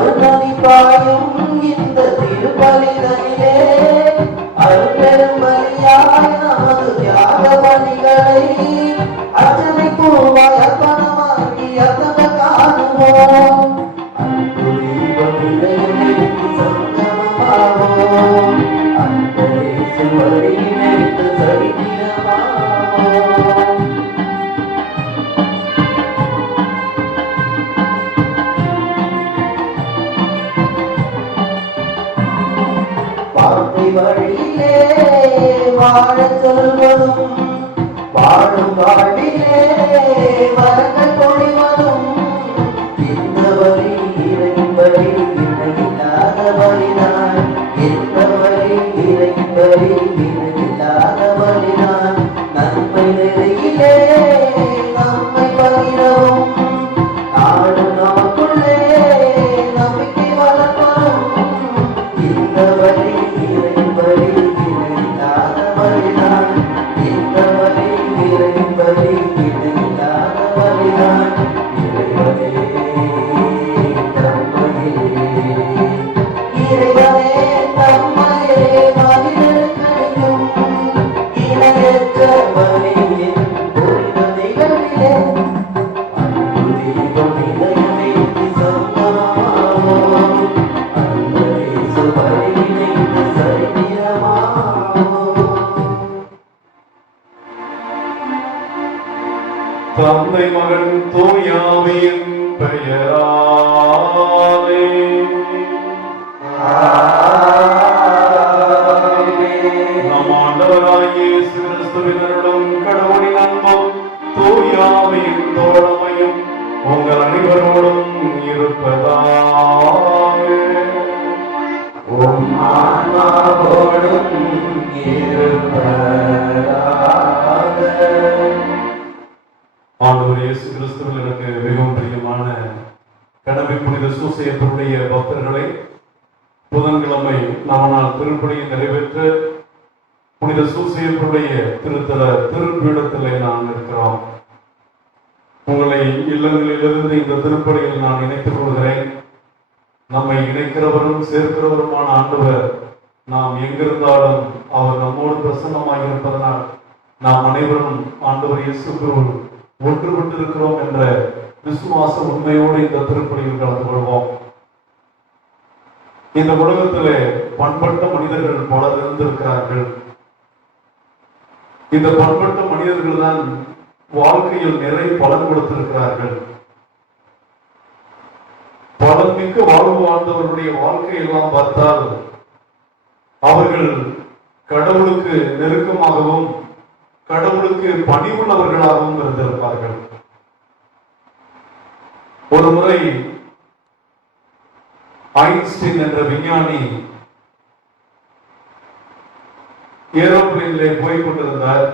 அருணதி பாயும் இந்த திருப்பலிதனிலே அரும்பெரும் பலியாய் நமது தியாக பணிகளை அர்ச்சனை பூவாய் அர்ப்பணமாகி அர்த்தத்தை காணுவோம். அன்பு தீபமிலே சங்கமமாவோம். அன்பரே சுவடி நினைத்து சரித்திரமாவோம். வார்த்தை வழியிலே வாழச் சொல்வதும் வாழும் வாழ்விலே வரங்கள் பொழிவதும் இந்த வழி இறையும் வழி இணையில்லாத வழிதான். இந்த வழி இறையும் வழி இணையில்லாத வழிதான். நன்மை நிறையிலே நம்மை பகிரவும் நாடு நமக்குள்ளே நம்பிக்கை வளர்ப்பதும் இந்த வழி இறையும் வழி இணையில்லாத வழிதான். இந்த வழி இறையும் வழி இணையில்லாத வழிதான். இறைவனே தம்மையே இறைவனே தம்மையே மனிதனுக்கும் இணையற்ற வழியின் புனித நிகழ்விலே அன்பு தீபம் இதயமேற்றி சங்கமமாவோம். அன்பரே சுவடி நினைத்து சரித்திரமாவோம். தந்தை மகன் தூயாவியின் பெயராலே நம் ஆண்டவராகிய இயேசு கிறிஸ்துவின் அருளும் கடவுளின் அன்பும் தூயாவியின் தோழமையும் உங்கள் அனைவரோடும் இருப்பதாக. உம் ஆன்மாவோடும் இருப்பதாக. ஆண்டவர் இயேசு கிறிஸ்துவில் எனக்கு மிகவும் பிரியமான கடமை புனித சூசையப்பருடைய பக்தர்களை, புதன்கிழமை நவநாள் திருப்பலியை நிறைவேற்ற புனித சூசையப்பருடைய திருத்தல திருப்பீடத்திலே நான் இருக்கிறோம். உங்களை இல்லங்களிலிருந்து இந்த திருப்பலியில் நான் இணைத்துக் கொள்கிறேன். நம்மை இணைக்கிறவரும் சேர்க்கிறவருமான ஆண்டவர் நாம் எங்கிருந்தாலும் அவர் நம்மோடு பிரசன்னமாக இருப்பதனால் நாம் அனைவரும் ஆண்டவர் இயேசுக்குள் ஒன்றுபட்டிருக்கிறோம் என்ற விசுவாச உண்மையோடு இந்த திருப்பலியில் கலந்து கொள்வோம். இந்த உலகத்திலே பண்பட்ட மனிதர்கள் பலர் இருந்திருக்கிறார்கள். இந்த பண்பட்ட மனிதர்கள் தான் வாழ்க்கையில் நிறைய பலன் கொடுத்திருக்கிறார்கள். பலன்மிக்க வாழ்வு வாழ்ந்தவர்களுடைய வாழ்க்கையெல்லாம் பார்த்தால் அவர்கள் கடவுளுக்கு நெருக்கமாகவும் கடவுளுக்கு பணிவுள்ளவர்களாகவும் இருந்திருப்பார்கள். ஒரு முறை ஐன்ஸ்டீன் என்ற விஞ்ஞானி ஏரோப்ளேனிலே போய் கொண்டிருந்தார்.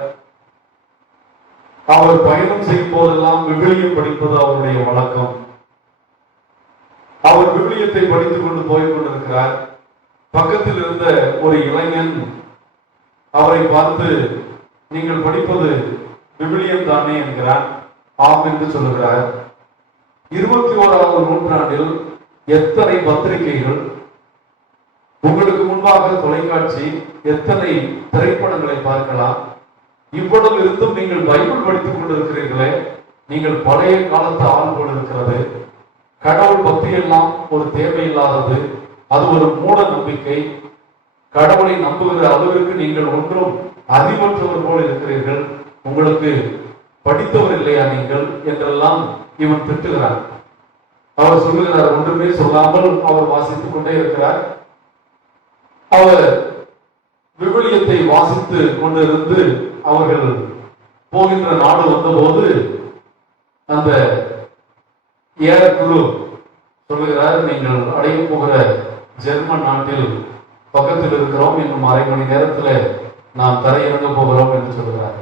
அவர் பயணம் செய்யும் போதெல்லாம் விவிலியம் படிப்பது அவருடைய வழக்கம். அவர் விவிலியத்தை படித்துக் கொண்டு போய் கொண்டிருக்கிறார். பக்கத்தில் இருந்த ஒரு இளைஞன் அவரை பார்த்து, நீங்கள் படிப்பது விவிலியம் தானே என்கிறார். ஆம் என்று சொல்லுகிறார். 21வது நூற்றாண்டில் எத்தனை பத்திரிகைகள், உங்களுக்கு முன்பாக தொலைக்காட்சி, எத்தனை திரைப்படங்களை பார்க்கலாம். இவ்வளவு இருந்தும் நீங்கள் பைபிள் படித்துக் கொண்டிருக்கிறீர்களே, நீங்கள் பழைய காலத்து ஆள் போல் இருக்கிறது. கடவுள் பக்தி எல்லாம் ஒரு தேவையில்லாதது, அது ஒரு மூட நம்பிக்கை. கடவுளை நம்புகிற அளவிற்கு நீங்கள் ஒன்றும் அறிவற்றவர் போல் இருக்கிறீர்கள். உங்களுக்கு படித்தவர் இல்லையா நீங்கள் என்றெல்லாம் இவன் திட்டுகிறார். அவர் சொல்லுகிறார், ஒன்றுமே சொல்லாமல் அவர் வாசித்துக் கொண்டே இருக்கிறார். அவர் விவிலியத்தை வாசித்து கொண்டிருந்து அவர்கள் போகின்ற நாடு வந்தபோது அந்த ஏறக்குழு சொல்லுகிறார், நீங்கள் அடைய போகிற ஜெர்மன் நாட்டில் பக்கத்தில் இருக்கிறோம், இன்னும் அரை மணி நேரத்தில் நாம் தரையிறங்க போகிறோம் என்று சொல்கிறார்.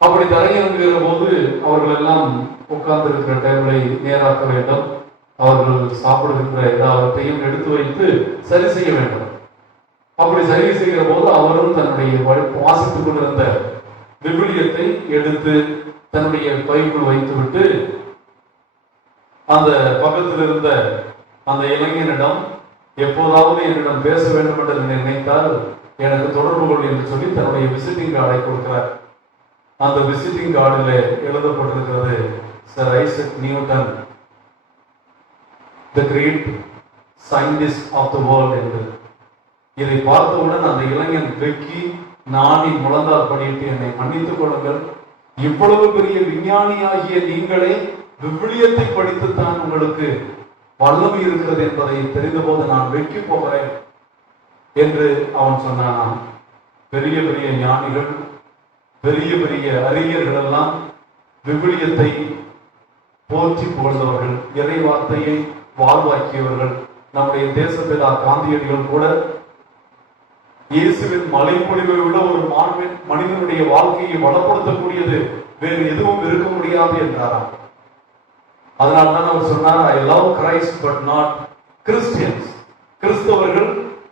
அப்படி தரையிறங்குகிற போது அவர்கள் எல்லாம் உட்கார்ந்து இருக்கிற டேபிளை நேராக்க வேண்டும். அவர்கள் சாப்பிடுகின்ற எல்லாவற்றையும் எடுத்து வைத்து சரி செய்ய வேண்டும். அப்படி சரி செய்கிற போது அவரும் தன்னுடைய வாசித்துக் கொண்டிருந்த விவிலியத்தை எடுத்து தன்னுடைய பைக்குள் வைத்துவிட்டு அந்த பக்கத்தில் இருந்த அந்த இளைஞனிடம் எப்போதாவது என்னிடம் பேச வேண்டும் என்று நினைத்தால் எனக்கு தொடர்பு கொள் என்று சொல்லி தன்னுடைய விசிட்டிங் கார்டை கொடுக்கிறார். அந்த விசிட்டிங் கார்டில் எழுதப்பட்டிருக்கிறது sir Isaac Newton, the great scientist of the world என்று. இதை பார்த்தவுடன் அந்த இளைஞன் வெக்கி நாணி முழந்தால் படியிட்டு என்னை மன்னித்துக் கொள்ளுங்கள், இவ்வளவு பெரிய விஞ்ஞானியாகிய நீங்களே விவிலியத்தை படித்துத்தான் உங்களுக்கு வல்லமை இருக்கிறது என்பதை தெரிந்த போது நான் வெக்கி போகிறேன் என்று அவன் சொன்னான். பெரிய பெரிய ஞானிகள், பெரிய பெரிய அறிஞர்கள் எல்லாம் விவிலியத்தை போற்றி புகழ்ந்தவர்கள், இறை வார்த்தையை வாழ்வாக்கியவர்கள். நம்முடைய தேசப்பிதா காந்தியடிகள் கூட இயேசுவின் மலைப்பொழிவை விட ஒரு மனிதனுடைய வாழ்க்கையை வளப்படுத்தக்கூடியது வேறு எதுவும் இருக்க முடியாது என்றாராம். அதனால்தான் அவர் சொன்னார், I love Christ but not Christians. கிறிஸ்தவர்கள்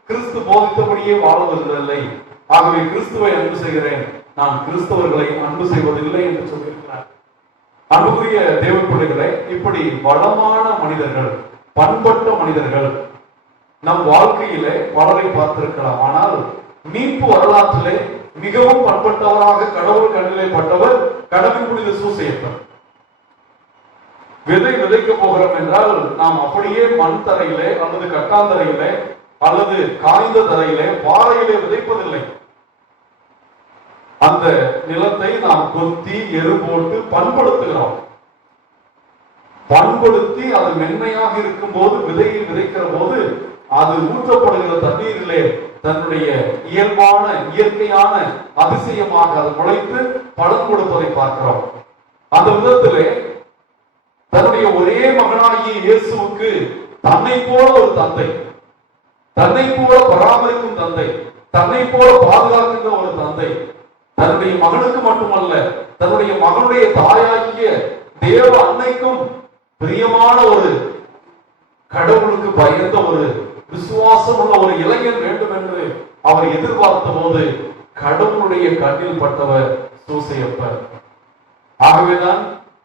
கிறிஸ்து போதித்தபடியே வாழ்வதில்லை, ஆகவே கிறிஸ்துவை அன்பு செய்கிறேன், நான் கிறிஸ்தவர்களை அன்பு செய்வதில்லை என்று சொல்லியிருக்கிறார். அன்புக்குரிய தேவ பிள்ளைகளே, இப்படி வளமான மனிதர்கள், பண்பட்ட மனிதர்கள் நம் வாழ்க்கையிலே பலரை பார்த்திருக்கலாம். ஆனால் மீட்பு வரலாற்றிலே மிகவும் பண்பட்டவராக கடவுள் கண்ணிலே பட்டவர் கடவுள் புனித சூசையப்பர். விதை விதைக்க போகிறோம் என்றால் நாம் அப்படியே மண் தரையிலே அல்லது கட்டாந்தரையிலே அல்லது காய்ந்த தரையிலே பாறையிலே விதைப்பதில்லை. அந்த நிலத்தை நாம் கொத்தி எரு போட்டு பண்படுத்துகிறோம். பண்படுத்தி அது மென்மையாக இருக்கும் போது விதையை விதைக்கிற போது அது ஊற்றப்படுகிற தண்ணீரிலே தன்னுடைய இயல்பான இயற்கையான அதிசயமாக அது முளைத்து பலன் கொடுப்பதை பார்க்கிறோம். அந்த விதத்திலே தன்னுடைய ஒரே மகனாகிய இயேசுவுக்கு தன்னை போல ஒரு தந்தை, தன்னை போல பராமரிக்கும் தந்தை, தன்னை போல பாதுகாக்கின்ற ஒரு தந்தை, தன்னுடைய மகனுக்கு மட்டுமல்ல தன்னுடைய மகனுடைய தாயாகிய தேவ அன்னைக்கும் பிரியமான ஒரு கடவுளுக்கு பயந்த ஒரு விசுவாசம் உள்ள ஒரு இளைஞன் வேண்டும் என்று அவர் எதிர்பார்த்த போது கடவுளுடைய கண்ணில் பட்டவர் சூசையப்பர். ஆகவேதான்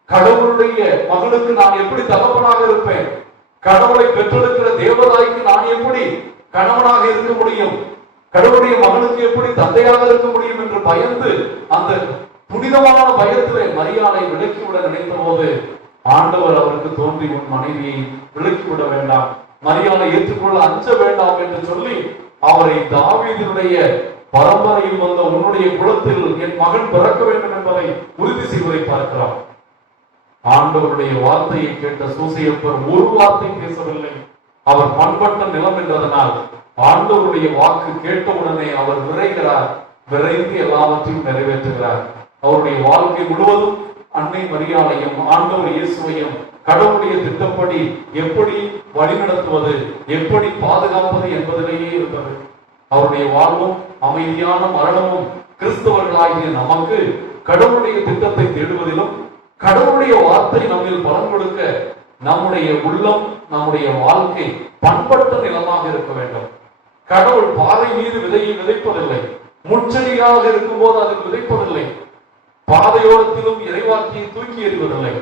கடவுளுடைய மகனுக்கு நான் எப்படி தகப்பனாக இருப்பேன், கடவுளை பெற்றெடுக்கிற தேவதாய்க்கு நான் எப்படி கணவனாக இருக்க முடியும், கடவுளுடைய மகனுக்கு எப்படி தந்தையாக இருக்க முடியும் என்று பயந்து அந்த புனிதமான பயத்திலே மரியாதை விலக்கிவிட நினைத்த போது ஆண்டவர் அவருக்கு தோன்றி உன் மனைவியை விலக்கிவிட வேண்டாம், மரியாதை ஏற்றுக்கொள்ள அஞ்ச வேண்டாம் என்று சொல்லி அவரை தாவீதினுடைய பரம்பரையில் வந்த உன்னுடைய குலத்தில் என் மகன் பிறக்க வேண்டும் என்பதை உறுதி செய்வதை பார்க்கிறோம். ஆண்டவருடைய வார்த்தையை கேட்ட சூசையப்பர் ஒரு வார்த்தை பேசவில்லை. அவர் பண்பட்ட நிலம் என்றதனால் ஆண்டவருடைய வாக்கு கேட்டவுடனே அவர் விரைகிறார், விரைந்து எல்லாவற்றையும் நிறைவேற்றுகிறார். அவருடைய வாழ்க்கை முழுவதும் அன்னை மரியாதையும் ஆண்டவர் இயேசுவையும் கடவுளுடைய திட்டப்படி எப்படி வழிநடத்துவது, எப்படி பாதுகாப்பது என்பதிலேயே இருந்தது. அவருடைய வாழ்வும் அமைதியான மரணமும் கிறிஸ்தவர்களாகிய நமக்கு கடவுளுடைய திட்டத்தை தேடுவதிலும் கடவுளுடைய வார்த்தை நம்மில் பலன் கொடுக்க நம்முடைய உள்ளம், நம்முடைய வாழ்க்கை பண்பட்ட நிலமாக இருக்க வேண்டும். கடவுள் பாறை மீது விதையை விதைப்பதில்லை, முச்செடியாக இருக்கும் போது அதில் விதைப்பதில்லை, பாதையோரத்திலும் இறைவார்த்தையை தூக்கி எறிவதில்லை.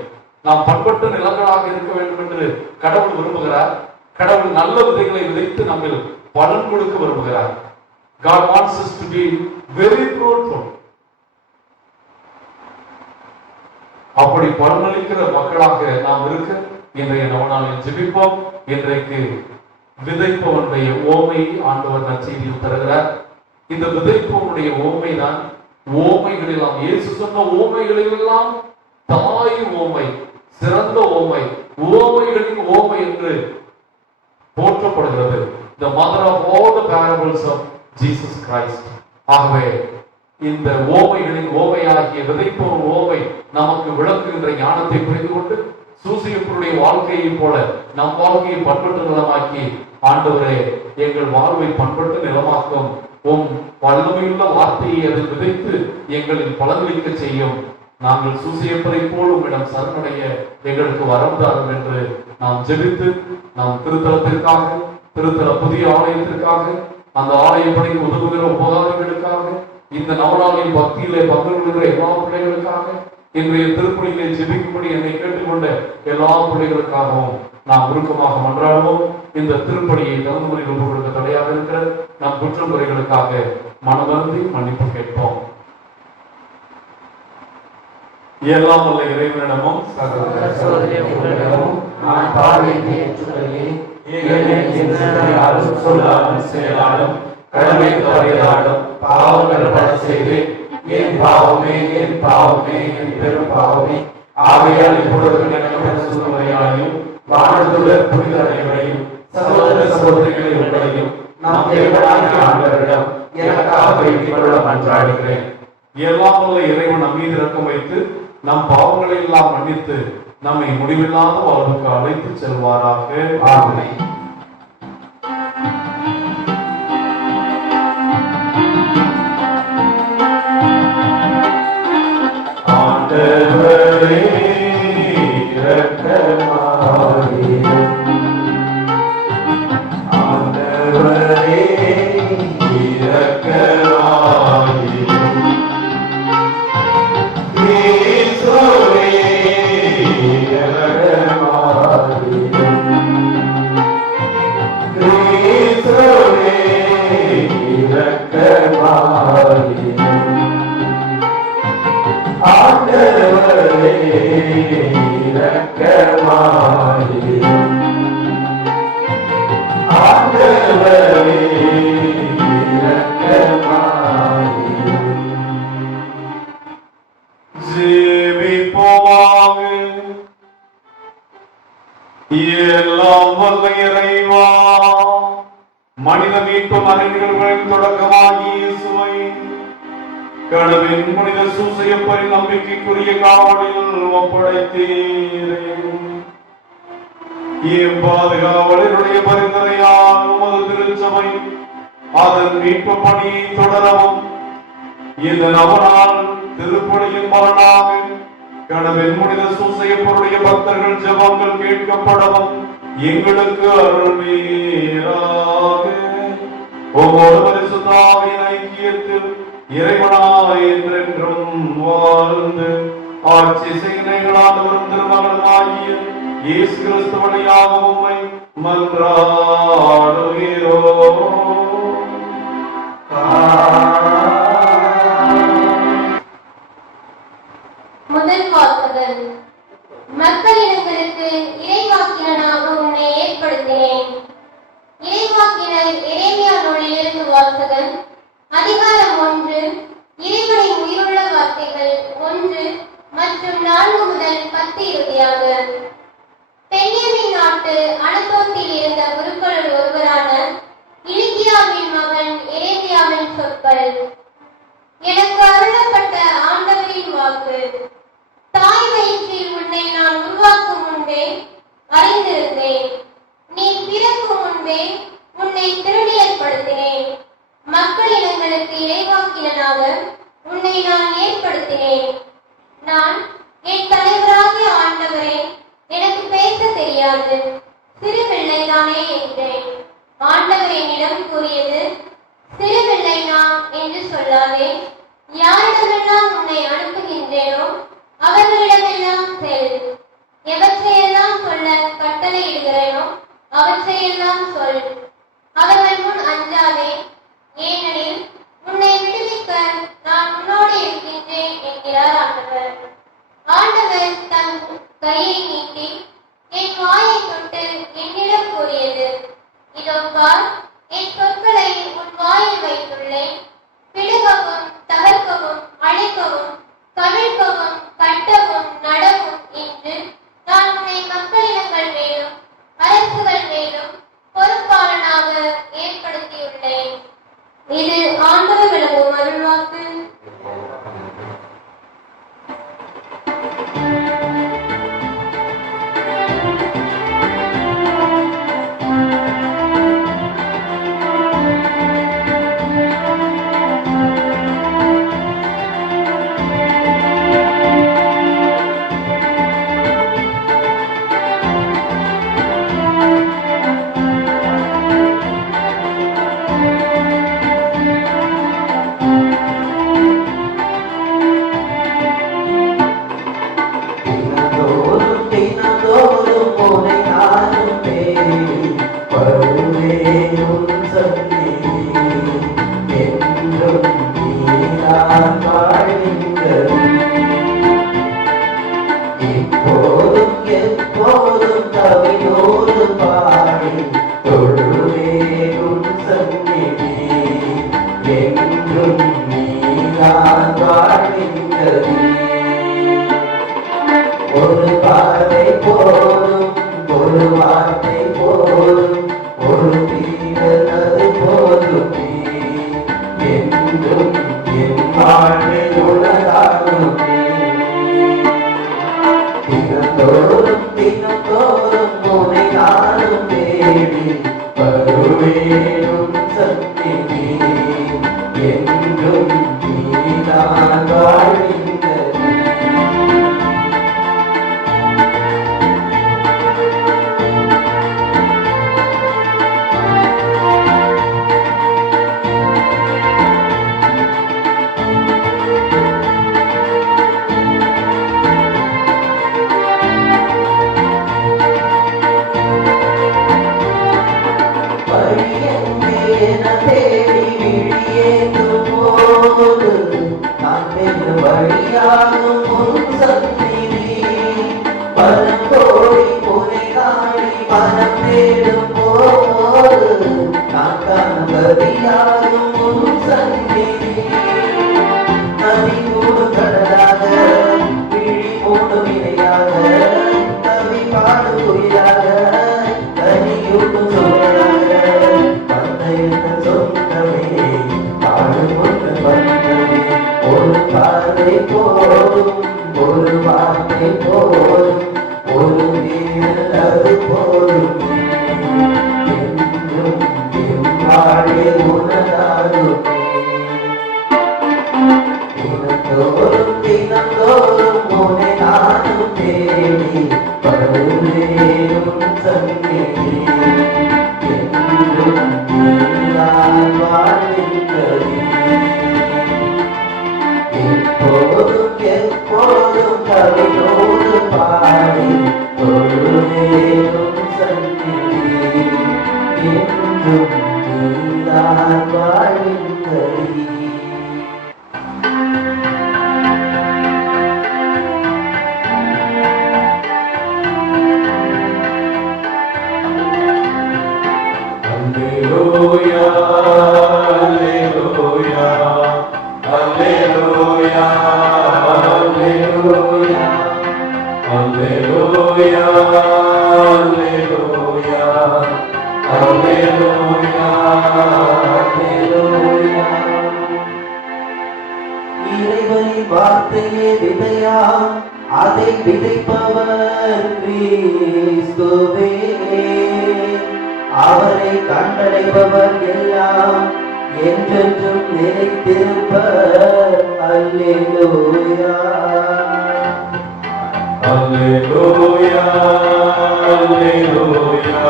நாம் பண்பட்ட நிலங்களாக இருக்க வேண்டும் என்று கடவுள் விரும்புகிறார். கடவுள் நல்ல விதைகளை விதைத்து நம்மில் பலன் கொடுக்க விரும்புகிறார். God wants us to be very fruitful. அப்படி பலனளிக்கிற மக்களாக நாம் இருக்க இன்றைய நவநாளில் ஜெபிப்போம். இன்றைக்கு விதைப்பவனுடைய ஓமை ஆண்டவர் நற்செய்தியில் தருகிறார். இந்த விதைப்பவனுடைய ஓமை தான் ஓமைகளில் இயேசு சொன்ன ஓமைகளில் எல்லாம் தாய் ஓமை, சிறந்த ஓமை, ஓமைகளின் ஓமை என்று போற்றப்படுகிறது. The mother of all the parables of Jesus Christ. ஆகவே இந்த ஓமைகளின் ஓமையாகிய விதைப்போர் ஓமை நமக்கு விளக்குகின்ற ஞானத்தை புரிந்து கொண்டு சூசையப்பருடைய வாழ்க்கையை போல நம் வாழ்க்கையை பண்பட்ட நிலமாக்கி, ஆண்டவரே எங்கள் வாழ்வை பண்பட்ட நிலமாக்கும், உம் வல்லமையுள்ள வார்த்தையை அதில் விதைத்து எங்களில் பலனளிக்க செய்யும், நாங்கள் சூசையப்பரை போல் உம்மிடம் சரணடைய எங்களுக்கு வரம் தாரும் என்று நாம் ஜெபித்து நாம் திருத்தலத்திற்காக, திருத்தல புதிய ஆலயத்திற்காக, அந்த ஆலயப்படிக்கு உதவுகிற உபகாரங்களுக்காக, இந்த நவநாளின் பக்தியிலே பங்கு கொள்கிற எல்லா பிள்ளைகளுக்காக, இன்றைய திருப்பலியிலே ஜெபிக்கும்படி என்னை கேட்டுக்கொண்ட எல்லா பிள்ளைகளுக்காகவும் நாம் உருக்கமாக மன்றாடுவோம். இந்த திருப்பணியை தகுந்த முறையில் ஒப்புக் கொடுக்க தடையாக இருக்கிற நம் குற்றம் குறைகளுக்காக மனவருந்தி மன்னிப்பு கேட்போம். எல்லாம் உள்ள இறைவனிடமும் நான் பாவியை ஏற்றுக்கொள்கிறேன். ஏனெனில் சொல்லாலும் செயலாலும் கடமை தவறினாலும் பாவங்கள் பல செய்தேன். என் பாவமே என் பாவமே என் பெரும் பாவமே. ஆகையால் இப்பொழுது எனக்கு சூழ்நிலையாயும் வாழ்ந்துள்ள புனித அனைவரையும் சகோதர சகோதரிகளை உங்களையும் நாம் தேவனாகிய ஆண்டவரிடம் எனக்காக வேண்டிக் கொள்ள மன்றாடுகிறேன். எல்லாம் உள்ள இறைவன் நம் மீது இரக்கம் வைத்து நம் பாவங்களை எல்லாம் மன்னித்து நம்மை முடிவில்லாத வாழ்வுக்கு அழைத்து செல்வாராக. ஆமென். ஆண்டவரே இரக்கமாயிரும். ஆண்டவரே இரக்கமாயிரும். கிறிஸ்துவே இரக்கமாயிரும். கிறிஸ்துவே இரக்கமாயிரும். ஆண்டவரே இரக்கமாயிரும். ஆண்டவரே இரக்கமாயிரும். ஜெபிப்போமாக. எல்லாம் வல்ல இறைவா, மனித மீட்பு மறைநிகழ்வுகளின் தொடக்கமாகிய இயேசுவை கடவுளின் புனித சூசையப்பரின் நம்பிக்கைக்குரிய காவலில் ஒப்படைத்தீரே. பாதுகாவலருடைய பரிந்துரையால் உமது திருச்சபை அதன் மீட்பு பணியை தொடரவும் இந்த நவநாள் திருப்பணியின் பலனாக கடவுளின் புனித சூசையப்பருடைய பக்தர்கள் ஜெபங்கள் கேட்கப்படவும் எங்களுக்கு அருள்வீராக. ஒவ்வொரு பரிசுத்த ஆவியின் ஐக்கியத்தில் இறைவனாய் என்றென்றும் வாழ்ந்து ஆட்சி செய்கிறான் வரும் திருமகனாகிய இயேசு கிறிஸ்து வழியாக உம்மை மன்றாடுகிறோம். முதல் வாசகம். மக்களினங்களுக்கு இறைவாக்கினனாக உன்னை ஏற்படுத்தினேன். இறைவாக்கினர் எரேமியா நூலிலிருந்து வாசகம். அதிகாரம் 1. இறைவனின் உயிருள்ள வார்த்தைகள் 1 மற்றும் 4 முதல் 10 இறுதியாக. பென்யமீன் நாட்டு அனதோத்தில் இருந்த குருக்களுள் ஒருவரான இலிக்கியாவின் மகன் எரேமியாவின் சொற்கள். எனக்கு அருளப்பட்ட ஆண்டவரின் வாக்கு. தாய் வயிற்றில் உன்னை நான் உருவாக்கும் முன்பே அறிந்திருந்தேன். நீ பிறக்கும் முன்பே உன்னை திருநிலைப்படுத்தினேன். மக்களினங்களுக்கு இறைவாக்கினனாக உன்னை நான் ஏற்படுத்தினேன். நான் என் தலைவராகிய ஆண்டவரே, எனக்கு பேச தெரியாது, சிறு பிள்ளைதானே என்றேன். ஆண்டவர் என்னிடம் கூறியது, சிறு பிள்ளை நான் என்று சொல்லாதே. யாரிடமெல்லாம் உன்னை அனுப்புகின்றேனோ அவர்களிடமெல்லாம் செல். எவற்றையெல்லாம் சொல்ல கட்டளையிடுகிறேனோ அவற்றையெல்லாம் சொல். அவர்கள் முன் அஞ்சாதே, ஏனெனில் உன்னை விடுவிக்க நான் உன்னோடு இருக்கின்றேன் என்கிறார் ஆண்டவர். ஆண்டவர் தன் கையை நீட்டி என் வாயை தொட்டு என்னிடம் கூறியது, இதோ பார், என் சொற்களை உன் வாயில் வைத்துள்ளேன். பிடுகவும் தகர்க்கவும் அழிக்கவும் கவிழ்க்கவும் கட்டவும் நடவும் என்று நான் உன்னை மக்களினங்கள் மேலும் அரசுகள் மேலும் பொறுப்பாளனாக ஏற்படுத்தியுள்ளேன். இது ஆண்டவர் விளங்கும் அருள்வாக்கு. வார்த்தை போதும் ஒரு தீரல் அது போதுமே என்றும் என் வாழ்வில் உனதாகுமே தினந்தோறும் தினந்தோறும் உன்னை நானும் தேடி வருவேனும் சத்தினி என்றும் நீதான் வாழ்கின்றது வழியாகும் உன் சந்நிதி பரந்தோடி புனை நாடி மனம் தேடும் போது நான் கண்பதியாகும் உன் சந்நிதி நதி மூடு கடலாக விழி மூடு வினையாக கவி பாடு உயிராக கனியூட்டும் சோழராக பந்தயத்த சொந்தமே பாடும் ஒன்று வந்தமே ஒரு பார்வை போதும் ஒரு வார்த்தை போதும் ஒரு நீரல் அது போதும் என்றும் என் வாழ்வில் உனதாகுமே தினந்தோறும் தினந்தோறும் உன்னை நானும் தேடி வருவேனும் சந்நிதி என்றும் நீதான் வாழ்கின்றது எப்போதும் எப்போதும் கவியோடு பாடி தொழுவேனும் சந்நிதி என்றும் நீதான் வாழ்கின்றது Alleluia, Alleluia, Alleluia, Alleluia, Alleluia, Alleluia, Alleluia. இறைவனின் வார்த்தையே விதையாம் அதை விதைப்பவர் கிறிஸ்துவே அவரை கண்டடைபவர் எல்லாம் என்றென்றும் நிலைத்திருப்பர் அல்லேலூயா அல்லேலூயா அல்லேலூயா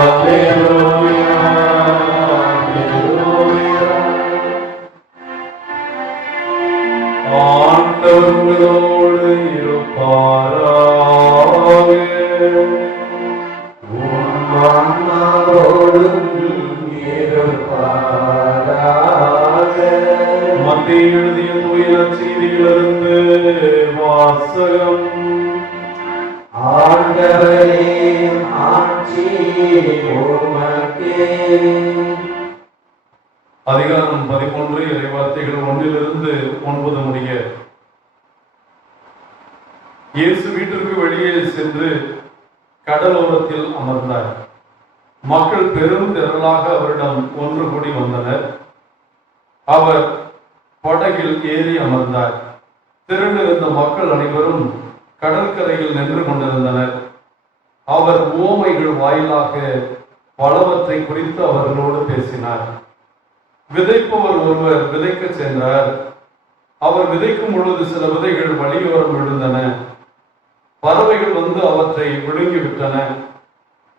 அல்லேலூயா அல்லேலூயா ஆண்டவரோடு இருப்பாராக மத்திய எழுதிய தூய செய்தியிலிருந்து வாசகம். ஆண்டவரே ஆட்சி உமக்கே. அதிகாரம் 13 இறைவார்த்தைகள் 1-9 முடிய. இயேசு வீட்டிற்கு வெளியே சென்று கடலோரத்தில் அமர்ந்தார். மக்கள் பெரும் திரளாக அவரிடம் ஒன்று கூடி வந்தனர். அவர் படகில் ஏறி அமர்ந்தார். திரண்டிருந்த மக்கள் அனைவரும் கடற்கரையில் நின்று கொண்டிருந்தனர். அவர் உவமைகள் வாயிலாக பலவற்றை குறித்து அவர்களோடு பேசினார். விதைப்பவர் ஒருவர் விதைக்க சென்றார். அவர் விதைக்கும் பொழுது சில விதைகள் வழியோரம் விழுந்தன. பறவைகள் வந்து அவற்றை விழுங்கிவிட்டன.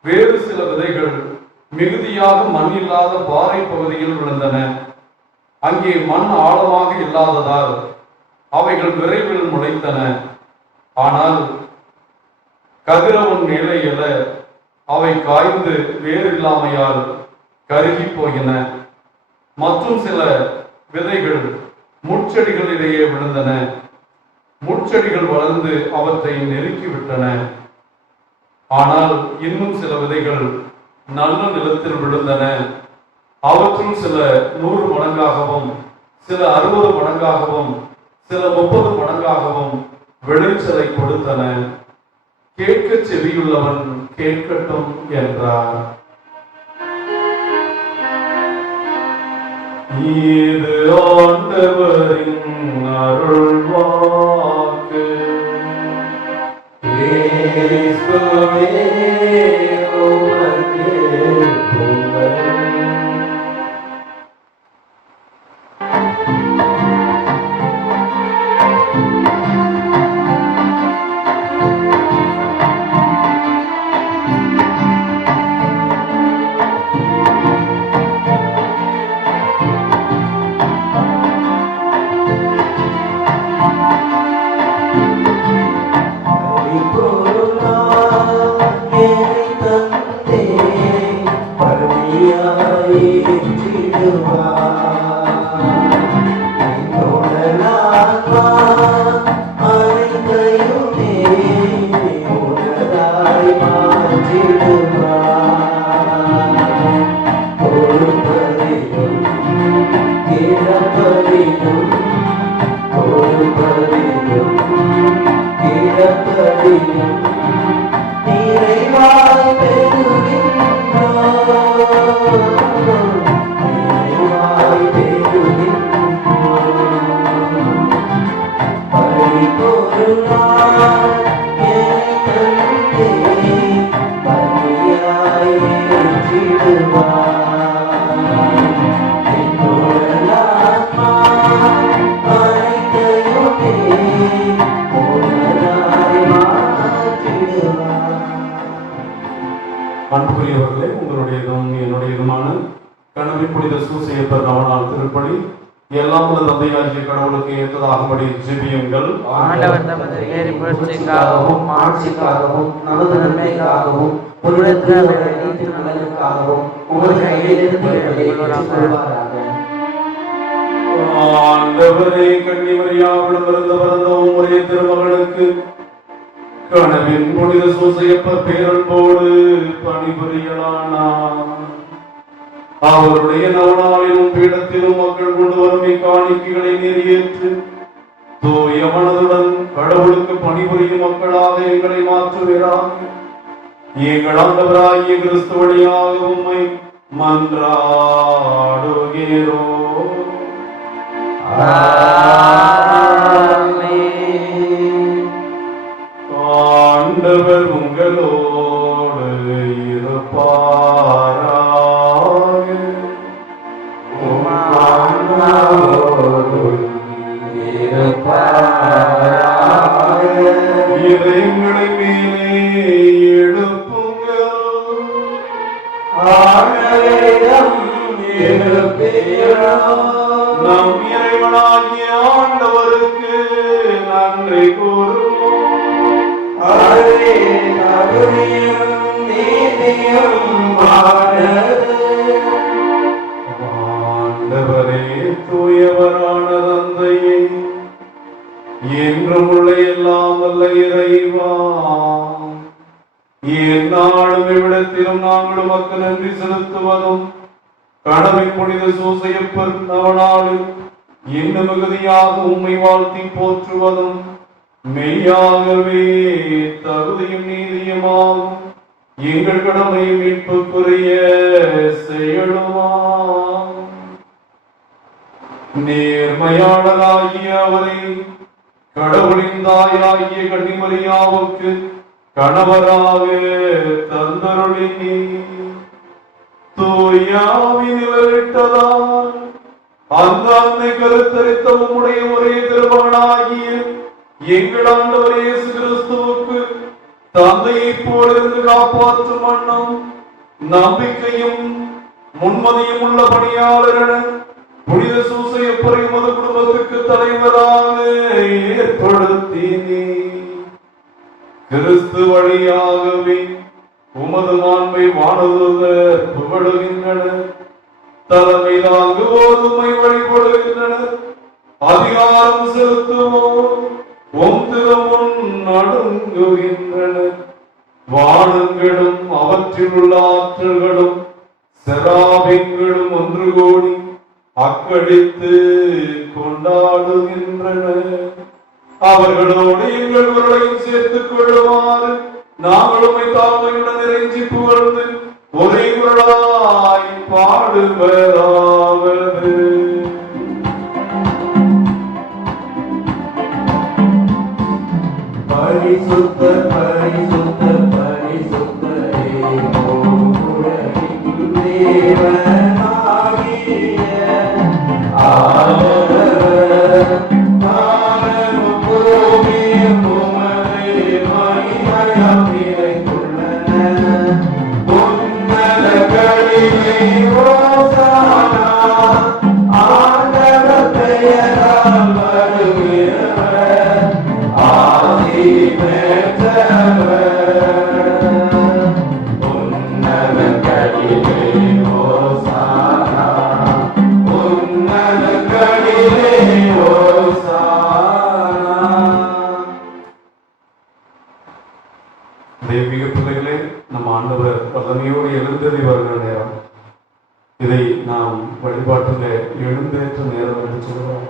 வேறு சில விதைகள் மிகுதியாக மண் இல்லாத பாறை பகுதியில் விழுந்தன. அங்கே மண் ஆழமாக இல்லாததால் அவைகள் விரைவில் முளைத்தன. ஆனால் கதிரவன் மேலே எழ அவை காய்ந்து வேறு இல்லாமையால் கருகி போயின. மற்றும் சில விதைகள் முட்செடிகளிடையே விழுந்தன. முட்செடிகள் வளர்ந்து அவற்றை நெருக்கிவிட்டன. ஆனால் இன்னும் சில விதைகள் நல்ல நிலத்தில் விழுந்தன. அவற்றுள் சில 100 மடங்காகவும் சில 60 மடங்காகவும் சில 30 மடங்காகவும் விளைச்சலை கொடுத்தன. கேட்க செவியுள்ளவன் கேட்கட்டும் என்றார். இது ஆண்டவரின் அருள்வாக்கு. இயேசுவே உமக்கே புகழ். அன்புக்குரியவர்களே, உங்களுடையதும் என்னுடையதுமான கணவி புனித சூசையப்பர் நவநாள் திருப்பலி எல்லாம் உள்ள தந்தையாகிய கடவுளுக்கு ஏற்றதாகும்படி ஜெபியுங்கள். ஆண்டவர் தமது ஏறி புகழ்ச்சிக்காகவும் ஆட்சிக்காகவும் நமது நன்மைக்காகவும் புனிதத்திற்காகவும் உமது கையிலிருந்து கொள்வாராக. ஆண்டவரே, கன்னிமரியாவிடமிருந்து பிறந்த உம்முடைய திருமகனுக்கு கனவின் புனித சூசையப்பர் பேரன்போடு பணிபுரியலானார். அவருடைய நவநாளிலும் பீடத்திலும் மக்கள் கொண்டு வரும் இக்காணிக்கைகளை நிறைவேற்று தூய மனதுடன் கடவுளுக்கு பணிபுரியும் மக்களாக எங்களை மாற்றுகிறார். எங்கள் ஆண்டவராகிய கிறிஸ்து வழியாக உம்மை மன்றாடுகிறோம். ஆண்டவர் உங்களோடு இருப்பாராக. இதயங்களை மேலே எழுப்புங்கள். நம் இறைவனாகிய ஆண்டவருக்கு நன்றி கூறுவோம். ஆண்டவரே, தூயவரான தந்தையே, என்றும் உள்ள எல்லாம் வல்ல இறைவா, எந்நாளும் இவ்விடத்திலும் நாங்கள் உமக்கு நன்றி செலுத்துவதும் கடமை புனித சூசையப்பர் நவநாளில் இன்னும் மிகுதியாக உம்மை வாழ்த்தி போற்றுவதும் மெய்யாகவே தகுதியும் நீதியுமாகும் எங்கள் கடமை மீட்புக்குரிய செயலுமாகும். நேர்மையாளராகிய அவரை கடவுளின் தாயாகிய கன்னிமரியாவுக்கு கணவராக தந்தருளி தூயாவின் நிழலிட்டதால் அந்த அன்னை கருத்தரித்த உம்முடைய ஒரே திருமகனாகிய எங்கள் ஆண்டவர் இயேசு கிறிஸ்துவுக்கு தந்தையை போலிருந்து காப்பாற்றும் வண்ணம் நம்பிக்கையும் முன்மதியும் உள்ள பணியாளரென புனித சூசையப்பரை உமது குடும்பத்துக்கு தலைவராக ஏற்படுத்தினே. கிறிஸ்து வழியாகவே உமது மாண்பை வானதூதர் புகழுகின்றனர். தலைமை தாங்குவோர் உம்மை வழிபடுகின்றனர். அதிகாரம் செலுத்துவோர் உம் திருமுன் நடுங்குகின்றனர். வானங்களும் அவற்றில் உள்ள ஆற்றல்களும் செராபின்களும் ஒன்று கூடி அக்களித்து கொண்டாடுகின்றனர். அவர்களோடு எங்கள் உருளையும் சேர்த்துக் கொள்ளுமாறு நாங்கள் உம்மை தாழ்மையுடன் இறைஞ்சி புகழ்ந்து ஒரே குரலாய் பாடுவதாவது. பரிசுத்த பரிசுத்த பரிசுத்தரே, உலகின் தேவனாகிய ஆண்டவர், வானமும் பூமியும் உமது மகிமையால் நிறைந்துள்ளன. உன்னதங்களிலே ஓசானா, ஆண்டவர் பெயரால் வருகிறவர் ஆசி பெற்றவர். உன்னதங்களிலே ஓசானா, உன்னதங்களிலே ஓசானா. தெய்வீக பிள்ளைகளே, நம் ஆண்டவர் வல்லமையோடு எழுந்ததை வருகிற நேரம். இதை நாம் வழிபாட்டில் எழுந்தேற்ற நேரம் என்று சொல்கிறோம்.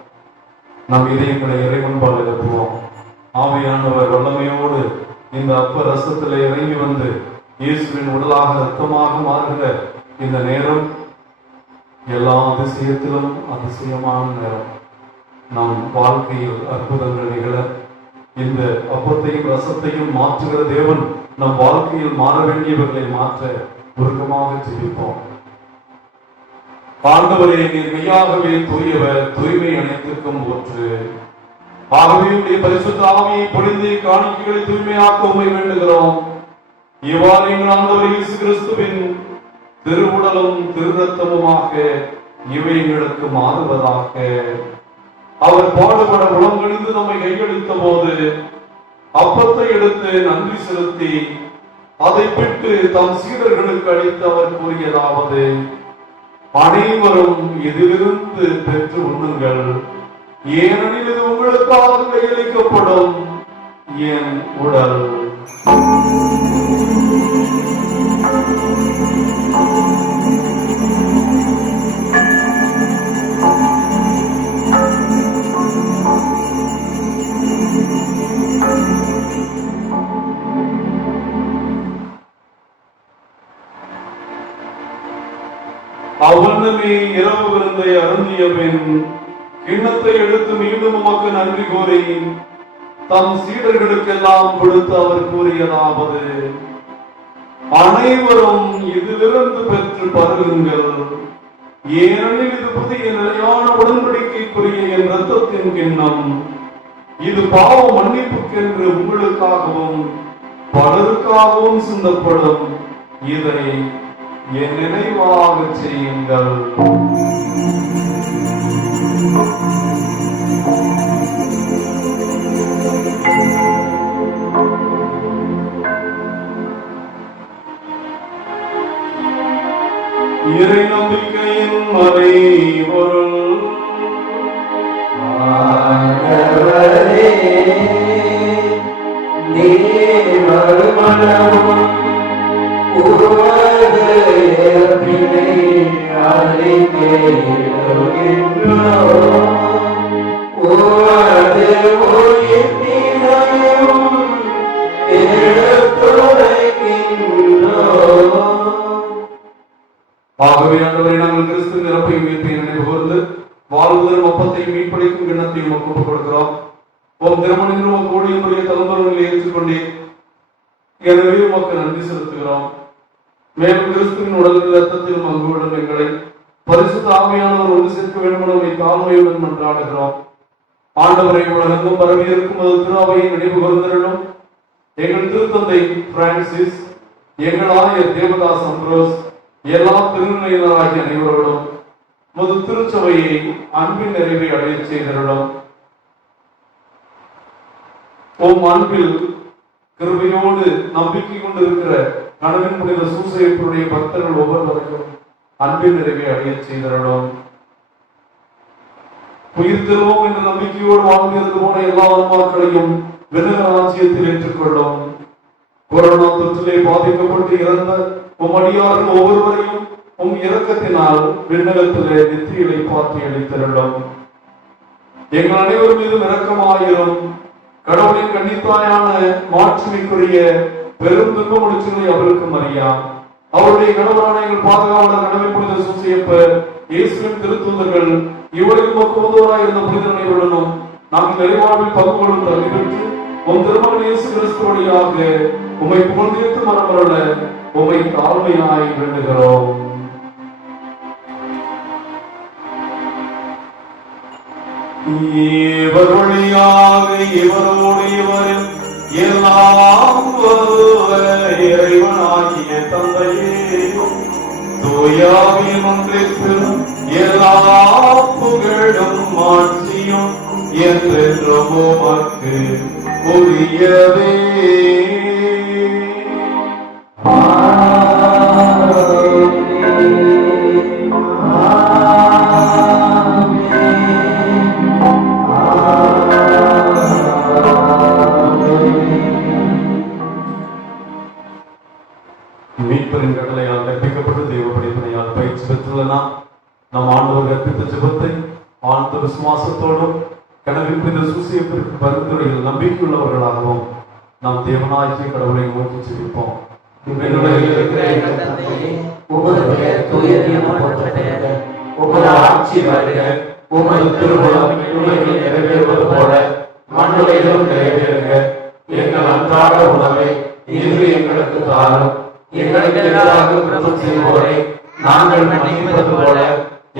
நம் இதயங்களை இறைவன்பால் எழுப்புவோம். ஆவியானவர் வல்லமையோடு இந்த அப்ப ரசத்தில் இறங்கி வந்து இயேசுவின் உடலாக ரத்தமாக மாறுகிற இந்த நேரம் எல்லா அதிசயத்திலும் அதிசயமான நேரம். நம் வாழ்க்கையில் அற்புதங்கள் நிகழ இந்த அப்பத்தையும் ரசத்தையும் மாற்றுகிற தேவன் நம் வாழ்க்கையில் மாற வேண்டியவர்களை மாற்ற உருக்கமாக ஜெபிப்போம். ஆண்டவரே, நீர் மெய்யாகவே தூயவர், தூய்மை அனைத்திற்கும் ஊற்று. ஆகவே உடைய பரிசுத்த ஆவியை பொழிந்து காணிக்கைகளை தூய்மையாக்க உம்மை வேண்டுகிறோம். இவ்வாறு எங்கள் ஆண்டவர் இயேசு கிறிஸ்துவின் திருவுடலும் திருரத்தமுமாக இவை எங்களுக்கு மாறுவதாக. அவர் பாடுபட உளங்கணிந்து நம்மை கையளித்த போது அப்பத்தை எடுத்து நன்றி செலுத்தி அதை பெற்று தம் சீடர்களுக்கு அளித்து அவர் கூறியதாவது: அனைவரும் இதிலிருந்து பெற்று உண்ணுங்கள், ஏனெனில் இது உங்களுக்காக கையளிக்கப்படும் என் உடல். அவ்வண்ணமே இரவு விருந்தை அருந்திய பின் கிண்ணத்தை எடுத்து மீண்டும் உமக்கு நன்றி கூறி தம் சீடர்களுக்கெல்லாம் கொடுத்து அவர் கூறியதாவது: அனைவரும் இதிலிருந்து பெற்று பருகுங்கள், ஏனெனில் இது புதிய நிலையான உடன்படிக்கைக்குரிய என் இரத்தத்தின் கிண்ணம். இது பாவ மன்னிப்புக்கென்று உங்களுக்காகவும் பலருக்காகவும் சிந்தப்படும். இதை என் நினைவாக செய்யுங்கள். இறை நம்பிக்கையின் மறைபொருள். ஆண்டவரே, நீர் மறுமணமும் உமது இறப்பினை அறிக்கையிடுகின்றோம். உமது உயிர்ப்பினையும் எடுத்துரைக்கின்றோம். ஆகவே ஆண்டவரே, நாங்கள் கிறிஸ்து நிரப்பை மீட்பை நினைவு கூர்ந்து வாழ்வுதலும் அப்பத்தையும் மீட்பளிக்கும் கிண்ணத்தையும் ஒப்புக் கொடுக்கிறோம். உம் திருமணத்தில் உமக்கு ஊழியமுடைய தலைமுறைகளை ஏற்றுக்கொண்டே எனவே உமக்கு நன்றி செலுத்துகிறோம். மேலும் கிறிஸ்துவின் உடலில் இரத்தத்தில் பங்குவிடும் எங்களை பரிசுத்த ஆவியானவர் ஒன்று சேர்க்க வேண்டும் என தாழ்மையுடன் மன்றாடுகிறோம். ஆண்டவரை உலகெங்கும் பரவி இருக்கும் அது திருவையை நினைவு கூர்ந்திருக்கும். எங்கள் திருத்தந்தை பிரான்சிஸ், எங்கள் ஆயர் தேவதாஸ் அம்ப்ரோஸ், எல்லா திருநிலையினராகிய அனைவரோடும் முது திருச்சபையை அன்பின் நிறைவை அடைய செய்திருந்தோம். உம் அன்பில் கிருபையோடு நம்பிக்கை கொண்டிருக்கிற கணவன் புனித சூசையப்பருடைய பக்தர்கள் ஒவ்வொருவருக்கும் அன்பின் நிறைவை அடைய செய்திருந்தோம். உயிர் திருவோம் என்ற நம்பிக்கையோடு வாழ்ந்திருந்து போன எல்லா ஆன்மாக்களையும் விண்ணக ராஜ்யத்தில் ஏற்றுக்கொள்ளும். கொரோனா தொற்றிலே பாதிக்கப்பட்டு இறந்த உம் அடியார்கள் ஒவ்வொருவரையும் உம் இரக்கத்தினால் விண்ணகத்திலே நித்திகளை பார்த்து அளித்திருந்தோம். எங்கள் அனைவர் மீதும் இரக்கமாயிரும். கடவுளின் கன்னித்தாயான மாட்சிமைக்குரிய பெரும் துன்ப முடிச்சுகளை அவருக்கு மரியா, அவருடைய கணவரான எங்கள் பாதுகாவலர் கடமை புனித சூசையப்பர், இயேசுவின் திருத்தூதர்கள், இவருக்கு மக்குவதோராய் இருந்த புனித நினைவுடனும் நாங்கள் நிறைவாழ்வில் பங்கு கொள்ளும் தகுதி பெற்று உம் திருமகன் இயேசு கிறிஸ்து வழியாக உம்மை புகழ்ந்தேத்து மரமருள உம்மை தாழ்மையாய் வேண்டுகிறோம். இவர் வழியாக இவரோடு இவரில் எல்லாம் இறைவனாகிய தந்தையே, தூயாவின் ஒன்றிற்கும் எல்லா புகழும் மாட்சியும் என்றென்றும் உமக்கு உரியவே. மீட்பரின் கடலையால் கற்பிக்கப்பட்டு தெய்வ படிப்பினையால் பயிற்சி பெற்றுள்ள நம் ஆண்டவர் கற்பித்த ஜெபத்தை ஆழ்ந்த விசுவாசத்தோடும் கடவுள் புனித சூசையப்பருக்கு பரிந்துரையில் நம்பிக்கையுள்ளவர்களாகவும் நாம் தேவனாகிய கடவுளை நோக்கி ஜெபிப்போம். உமது பெயர் தூயது என போற்றப்படுக. உமது ஆட்சி வருக. உமது திருவுளம் விண்ணுலகில் நிறைவேறுவது போல மண்ணுலகிலும் நிறைவேறுக. எங்கள் அன்றாட உணவை இன்று எங்களுக்கு தாரும். எங்களுக்கு எதிராக குற்றம் செய்வோரை நாங்கள் மன்னிப்பது போல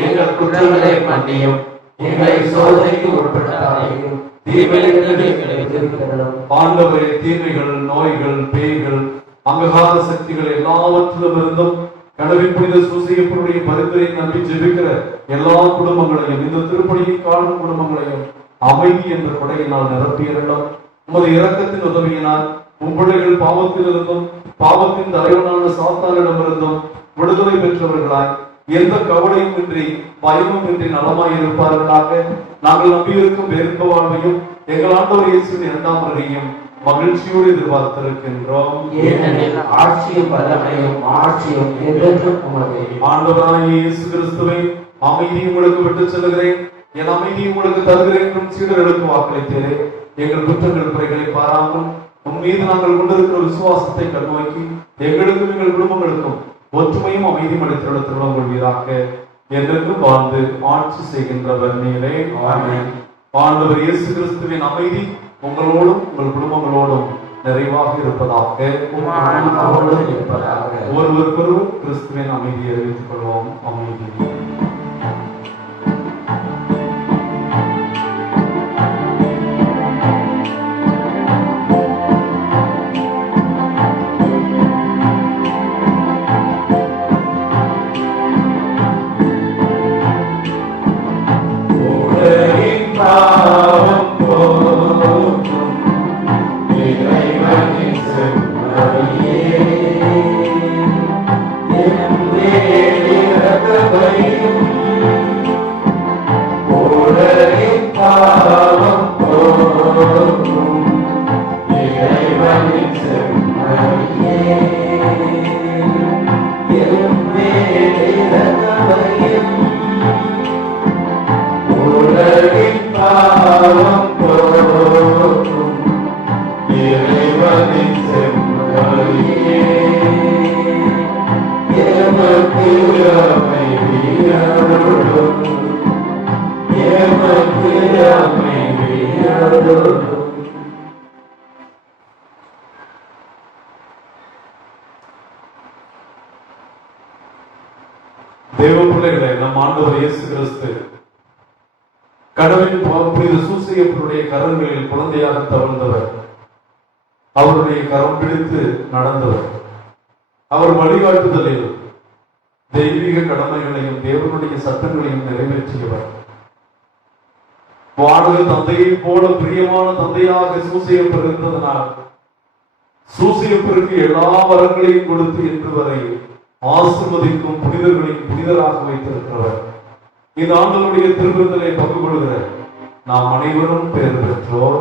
எங்கள் குற்றங்களை மன்னியும். எங்களை சோதனைக்கு உட்படுத்தாதையும் தீமையிலிருந்து எங்களை விடுவித்தருளும். ஆண்டவரே, தீமைகள், நோய்கள், பேய்கள், அங்ககார சக்திகள் எல்லாவற்றிலும் இருந்தும் கடவுள் புனித சூசையப்பருடைய பரிந்துரை நம்பி ஜெபிக்கிற எல்லா குடும்பங்களையும், இந்த திருப்பணியை காணும் குடும்பங்களையும் அமைதி என்ற கொடையினால் நிரப்பியிருந்தோம். உமது இரக்கத்தின் உதவியினால் உம்பிள்ளைகள் பாவத்திலிருந்தும் பாவத்தின் தலைவனான சாத்தானிடமிருந்தும் விடுதலை பெற்றவர்களாய் எந்த கவலையும் இன்றி பயமும் இன்றி நலமாய் இருப்பார்களாக. நாங்கள் நம்பியிருக்கும் பேரின்ப வாழ்வையும் எங்கள் ஆண்டவர் இயேசுவின் இரண்டாம் வருகையும் மகிழ்ச்சியோடு எதிர்பார்த்திருக்கின்றோம். ஏனெனில் ஆட்சியும் வல்லமையும் ஆட்சியும் என்றென்றும் உமதே. ஆண்டவராகிய இயேசு கிறிஸ்துவை அமைதியை உங்களுக்கு விட்டுச் செல்கிறேன், என் அமைதியை உங்களுக்கு தருகிறேன் என்றும் சீடர்களுக்கு வாக்களித்தேன். எங்கள் குற்றங்கள் குறைகளை பாராமல் உன் மீது நாங்கள் கொண்டிருக்கிற விசுவாசத்தை கண்ணோக்கி எங்களுக்கும் எங்கள் குடும்பங்களுக்கும் ஒற்றுமையும் அமைதியும் அளித்துள்ள திருவிழம் கொள்வீராக. என்றென்றும் வாழ்ந்து ஆட்சி செய்கின்றவர் நீரே. ஆமென். ஆண்டவர் இயேசு கிறிஸ்துவின் அமைதி உங்களோடும் உங்கள் குடும்பங்களோடும் நிறைவாக இருப்பதாக. ஒருவருக்கொருவர் கிறிஸ்துவின் அமைதியை அறிவித்துக் கொள்வோம். அமைதி. தேவ பிள்ளைகளே, நம் ஆண்டவர் இயேசு கிறிஸ்து கடவுளின் புனித சூசையப்பருடைய கரங்களில் குழந்தையாக தவழ்ந்தவர், அவருடைய கரம் பிடித்து நடந்தவர், அவர் வழிகாட்டுதலில் தெய்வீக கடமைகளையும் தேவனுடைய சட்டங்களையும் நிறைவேற்றியவர். வானக தந்தையை போல பிரியமான தந்தையாக சூசையப்பர் இருந்ததனால் சூசையப்பருக்கு எல்லா வரங்களையும் கொடுத்து இன்று வரை ஆசிர்வதிக்கும் புனிதர்களையும் புனிதராக வைத்திருக்கிறவர். இந்த ஆண்டவருடைய திருவிருந்தலை பங்கு கொள்கிற நாம் அனைவரும் பெயர் பெற்றோர்.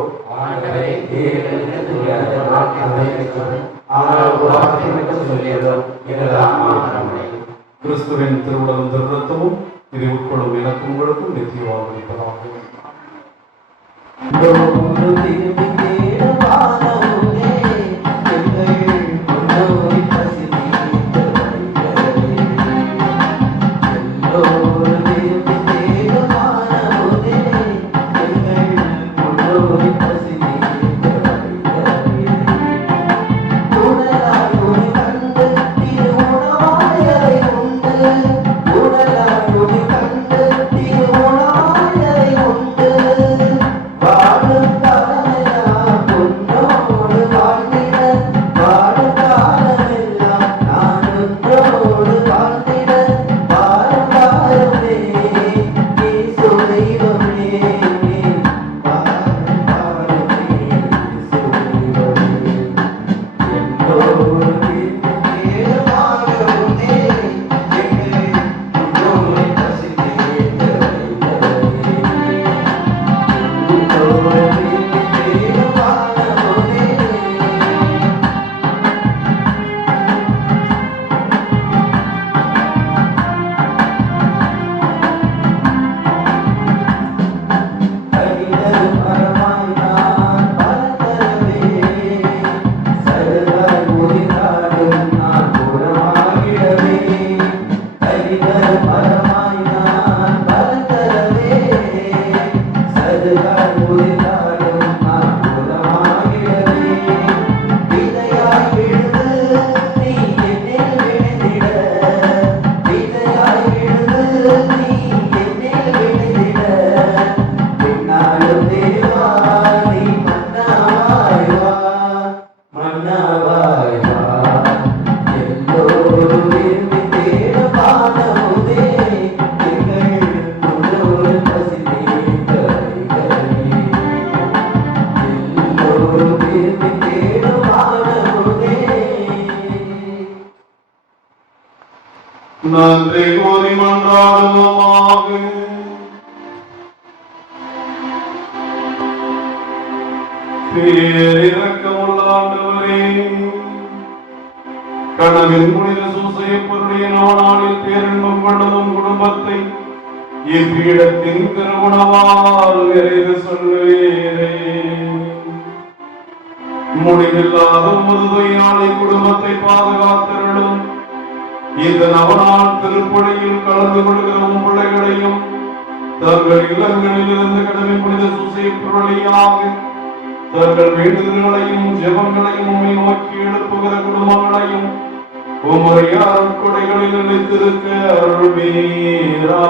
கிறிஸ்துவின் திருவுடலும் திருரத்தமும் இதை உட்கொள்ளும் எனக்கும் உங்களுக்கும் நித்திய வாழ்வளிப்பதாக. திரும்பி தேடுவானவரே, எங்கள் நன்றி கூறி மன்றாடுவோமாக. பேரிரக்கமுள்ள ஆண்டவரே, கனவின் புனித சூசையப்பருடைய நாளில் பேரின்பம் கொண்டதும் குடும்பத்தை இப்பீடத்தின் திருவுணவால் நிறைவு சொல்லுவீரே. முடிவில்லாத முதுகையாளை குடும்பத்தை பாதுகாத்திருடும் இந்த நவநாள் திருப்பணியில் கலந்து கொள்கிற பிள்ளைகளையும் தங்கள் இல்லங்களில் இருந்து கடமை புனித சூசையப்பருடையாக தங்கள் வேண்டுதல்களையும் ஜெபங்களையும் உம்மை நோக்கி எழுப்புகிற குடும்பங்களையும் உம்முடைய அருட்கொடைகளில் நிலைத்திருக்க அருள்வீராக.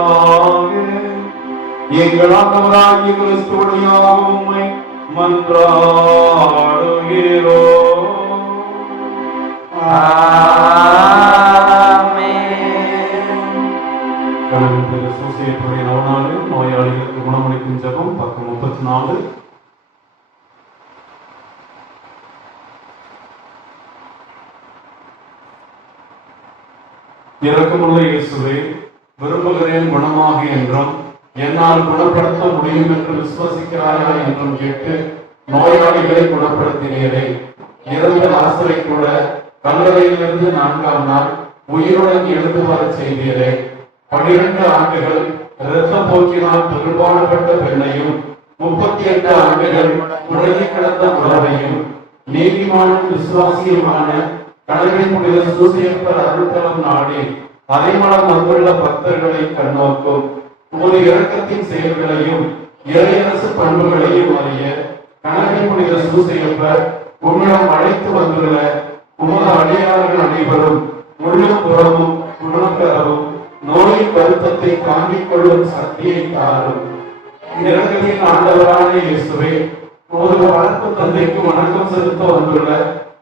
எங்கள் ஆண்டவராகிய கிறிஸ்து வழியாக உம்மை மன்றாடுகிறோம். கடவுள் சூசையப்பருடைய நவநாளில் நோயாளிகளுக்கு குணமளிக்கும் ஜெபம் பக்கம் 34. இரக்கமுள்ள இயேசுவே, விரும்புகிறேன் குணமாக என்றும் என்னால் குணப்படுத்த முடியும் என்று விசுவசிக்கிறாயா என்றும் கேட்டு நோயாளிகளை குணப்படுத்தினீரே. இறந்த லாசரை கூட கல்லறையிலிருந்து 4ஆம் நாள் உயிருடன் எழுந்து வர செய்தீரே. 12 ஆண்டுகள் இரத்த போக்கினால் பெரும்பாடுபட்ட பெண்ணையும் 38 ஆண்டுகள் முடங்கி கிடந்த உறவையும் நீதிமானும் விசுவாசியுமான கடவுளின் புனித சூசையப்பர் அருள்தலம் நாடி அரைமளம் வந்துள்ள பக்தர்களை கண்ணோக்கும் உமது இரக்கத்தின் செயல்களையும் இறையரசு பண்புகளையும் அறிய கடவுளின் புனித சூசையப்பர் உம்மிடம் அழைத்து வந்துள்ள உமது அடியார்கள் அனைவரும் உள்ளும் புறமும் குணம் பெறவும் நோயின் வருத்தத்தை தாங்கிக் கொள்ளும் சக்தியை தாரும். இரக்கத்தின் ஆண்டவரான இயேசுவே, ஒரு வளர்ப்பு தந்தைக்கு வணக்கம் செலுத்த வந்துள்ள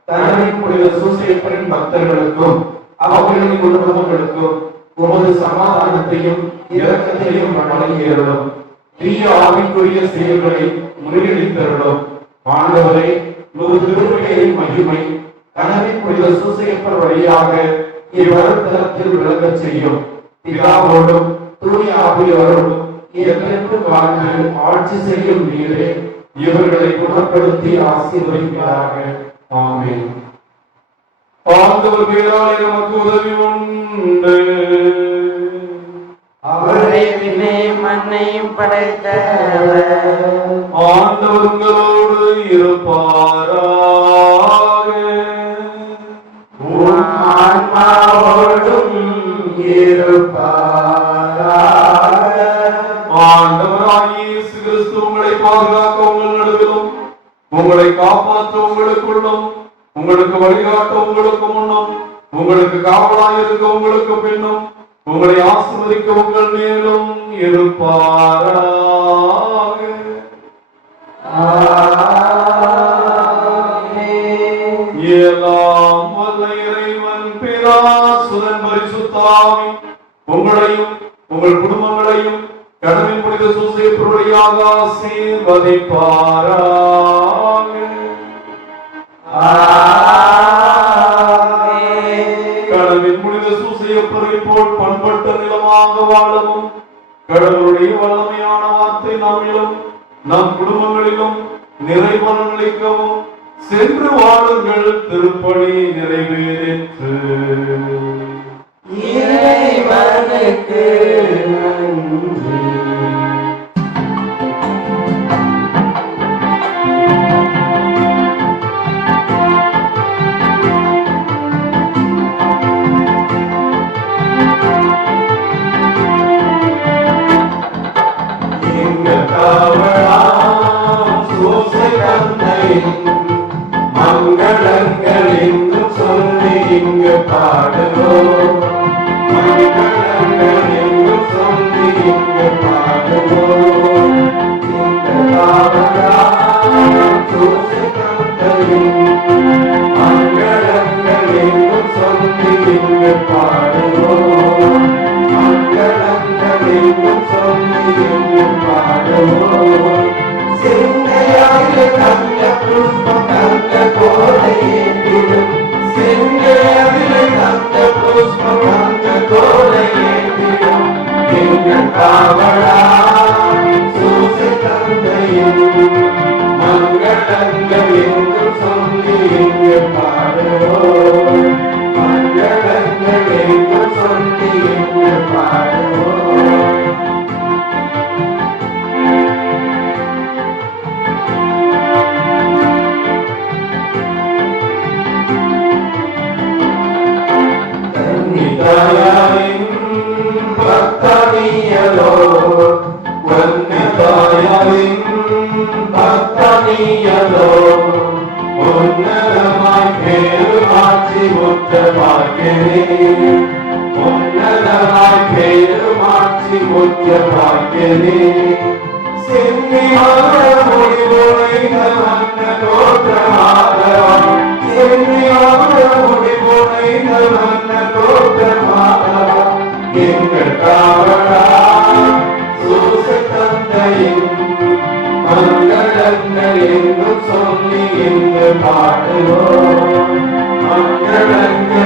கடவுளின் புனித சூசையப்பரின் பக்தர்களுக்கும் அவர்களின் குடும்பங்களுக்கும் உமது சமாதானத்தையும் இரக்கத்தையும் வழங்கியருளும். தீய ஆவிக்குரிய செயல்களை முறியடித்தருளும். ஆண்டவரே, உமது திருப்பெயரின் மகிமை கடவுளின் புனித சூசையப்பர் வழியாக இவ்வருத்தலத்தில் விளங்கச் செய்யும். பிதாவோடும் தூய ஆவியோடும் என்றென்றும் வாழ்ந்து ஆட்சி செய்யும் நீரே இவர்களை குணப்படுத்தி ஆசீர்வதிப்பதாக. ஆமென். ஆண்டவர் பேராலே நமக்கு உதவி உண்டு. அவரே விண்ணையும் மண்ணையும் படைத்தவர். ஆண்டவர் உங்களோடு இருப்பாராக. உம் ஆன்மாவோடும் இருப்பாராக. ஆண்டவராகிய இயேசு கிறிஸ்து உங்களை பாதுகாக்க உங்கள் நடுவிலும் உங்களை காப்பாற்ற உங்களுக்குள்ளும் உங்களுக்கு வழிகாட்ட உங்களுக்கு முன்னும் உங்களுக்கு காவலாக இருக்க உங்களுக்கு பின்னும் உங்களை ஆசீர்வதிக்க உங்கள் மேலும் இருப்பாராக. எல்லாம் வல்ல இறைவன் பிதா சுதன் பரிசுத்த ஆவி உங்களையும் உங்கள் குடும்பங்களையும் கடவுளின் புனித சூசையப்பருடையாக ஆசீர்வதிப்பாராக. கடவுளின் புனித சூசையப்பரை போல் பண்பட்ட நிலமாக வாழவும் கடவுளுடைய வல்லமையான வார்த்தை நம்மிலும் நம் குடும்பங்களிலும் நிறைவளிக்கவும் சென்று வாழுங்கள். திருப்பணி நிறைவேறிற்று. இறைவனுக்கு நன்றி. மங்களங்கள் என்று சொல்லி இங்கு பாடுவோம். காவலா சூசை தந்தையின் மங்களங்கள் என்று சொல்லி இங்கு பாடுவோம் மங்களங்கள் என்று சொல்லி இங்கு பாடுவோம் கன்னிதாயாரின் பக்தனியலோ கன்னிதாயாரின் பக்தனியலோ உன்னதமாய் பேருமாட்சி முற்ற பாக்கியனே உன்னதமாய் பேருமாட்சி முற்ற பாக்கியனே சென்னியாக முடிவுரைந்த மன்ன தோற்றமாதவம் சென்னியாக முடிவுரைந்த மன்ன தோற்றமாதவம் எங்கள் காவலா சூசை தந்தையின் மங்களங்கள் என்று சொல்லி இங்கு பாடுவோம் மங்களங்கள்